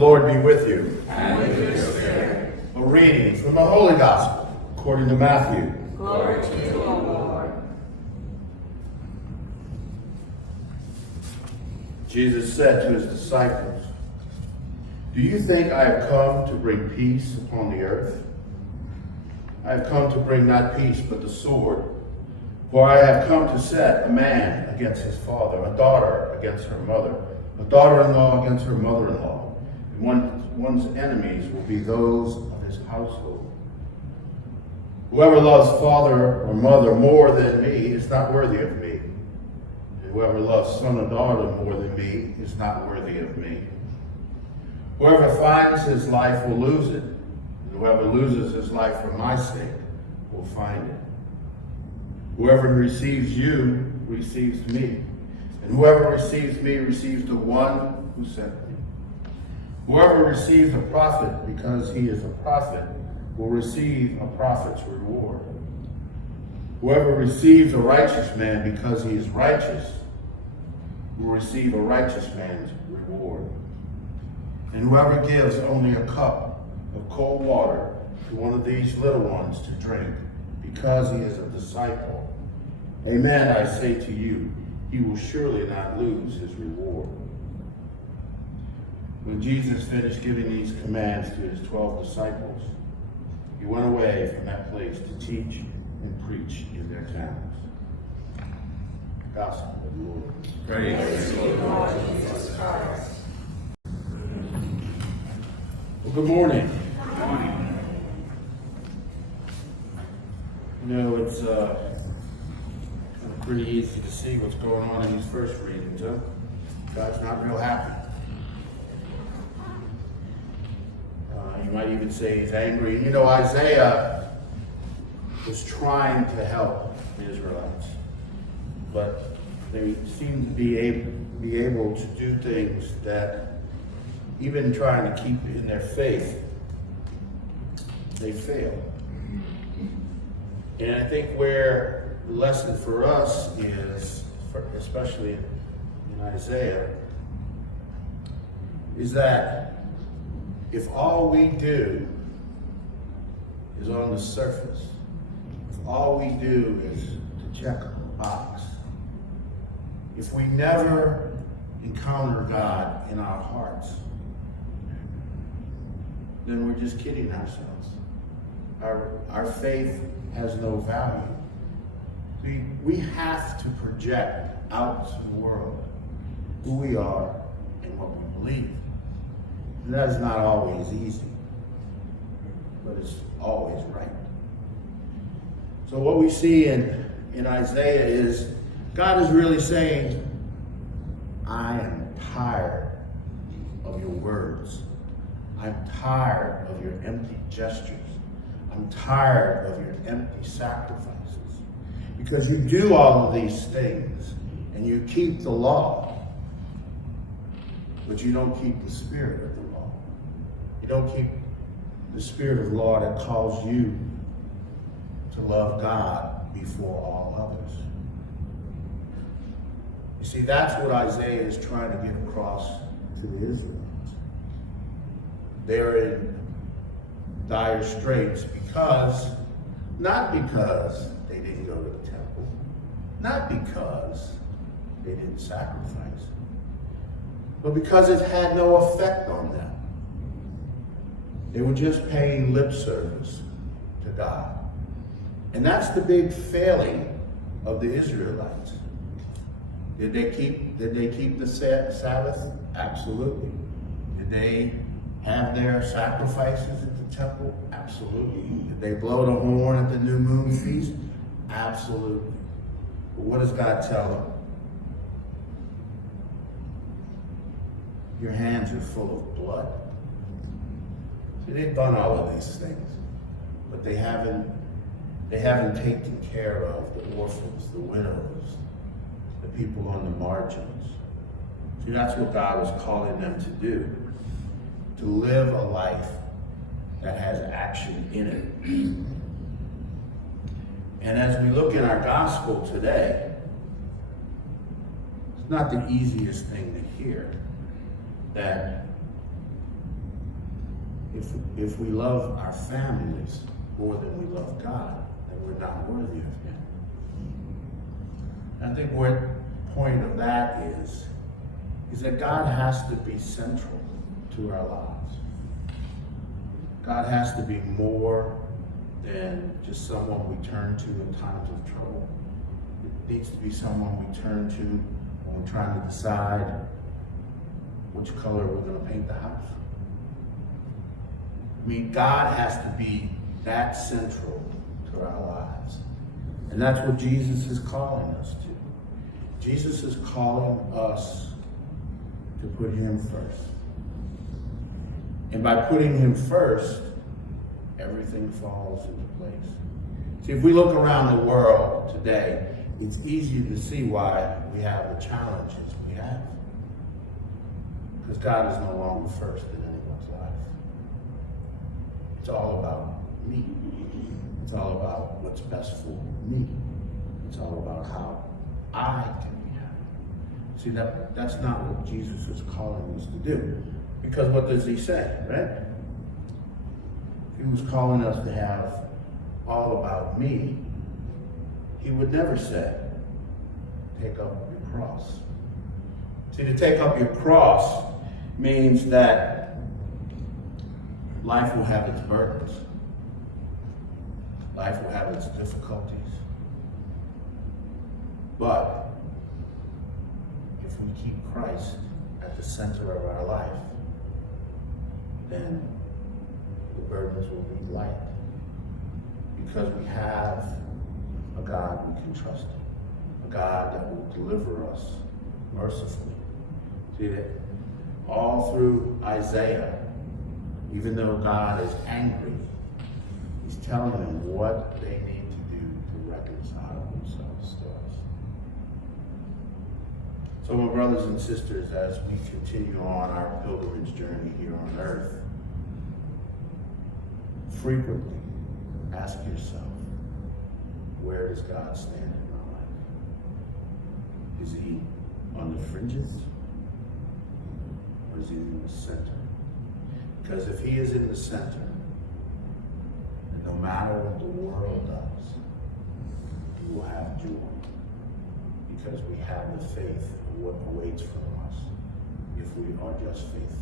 Lord be with you. And with your spirit. A reading from the Holy Gospel according to Matthew. Glory to you, O Lord. Jesus said to his disciples, "Do you think I have come to bring peace upon the earth? I have come to bring not peace, but the sword. For I have come to set a man against his father, a daughter against her mother, a daughter-in-law against her mother-in-law. And one's enemies will be those of his household. Whoever loves father or mother more than me is not worthy of me. And whoever loves son or daughter more than me is not worthy of me. Whoever finds his life will lose it, and whoever loses his life for my sake will find it. Whoever receives you receives me, and whoever receives me receives the one who sent me. Whoever receives a prophet because he is a prophet will receive a prophet's reward. Whoever receives a righteous man because he is righteous will receive a righteous man's reward. And whoever gives only a cup of cold water to one of these little ones to drink because he is a disciple, amen, I say to you, he will surely not lose his reward." When Jesus finished giving these commands to his 12 disciples, he went away from that place to teach and preach in their towns. Gospel of the Lord. Praise to you, Lord Jesus Christ. Well, good morning. Good morning. You know, it's pretty easy to see what's going on in these first readings, huh? God's not real happy. You might even say he's angry. You know, Isaiah was trying to help the Israelites, but they seem to be able to do things that, even trying to keep in their faith, they fail. And I think where the lesson for us is, especially in Isaiah, is that if all we do is on the surface, if all we do is to check a box, if we never encounter God in our hearts, then we're just kidding ourselves. Our faith has no value. We have to project out to the world who we are and what we believe. And that is not always easy, but it's always right. So what we see in Isaiah is God is really saying, I am tired of your words. I'm tired of your empty gestures. I'm tired of your empty sacrifices. Because you do all of these things and you keep the law, but you don't keep the spirit of the law. You don't keep the spirit of the law that calls you to love God before all others. You see, that's what Isaiah is trying to get across to the Israelites. They're in dire straits not because they didn't go to the temple, not because they didn't sacrifice, but because it had no effect on them. They were just paying lip service to God. And that's the big failing of the Israelites. Did they keep the Sabbath? Absolutely. Did they have their sacrifices at the temple? Absolutely. Did they blow the horn at the new moon feast? Absolutely. But what does God tell them? Your hands are full of blood. See, they've done all of these things, but they haven't taken care of the orphans, the widows, the people on the margins. See, that's what God was calling them to do. To live a life that has action in it. And as we look in our gospel today, it's not the easiest thing to hear that if we love our families more than we love God, then we're not worthy of Him. I think what the point of that is that God has to be central to our lives. God has to be more than just someone we turn to in times of trouble. It needs to be someone we turn to when we're trying to decide which color we're going to paint the house. I mean, God has to be that central to our lives. And that's what Jesus is calling us to. Jesus is calling us to put Him first. And by putting Him first, everything falls into place. See, if we look around the world today, it's easy to see why we have the challenges we have. Because God is no longer first in anyone's life. It's all about me. It's all about what's best for me. It's all about how I can be happy. See, that's not what Jesus is calling us to do. Because what does He say, right? If He was calling us to have all about me, He would never say, take up your cross. See, to take up your cross means that life will have its burdens. Life will have its difficulties. But if we keep Christ at the center of our life, then the burdens will be light. Because we have a God we can trust in. A God that will deliver us mercifully. See that? All through Isaiah, even though God is angry, He's telling them what they need to do to reconcile themselves to us. So my brothers and sisters, as we continue on our pilgrimage journey here on earth, frequently ask yourself, where does God stand in my life? Is He on the fringes? Or is He in the center? Because if He is in the center, then no matter what the world does, we will have joy. Because we have the faith of what awaits from us if we are just faithful.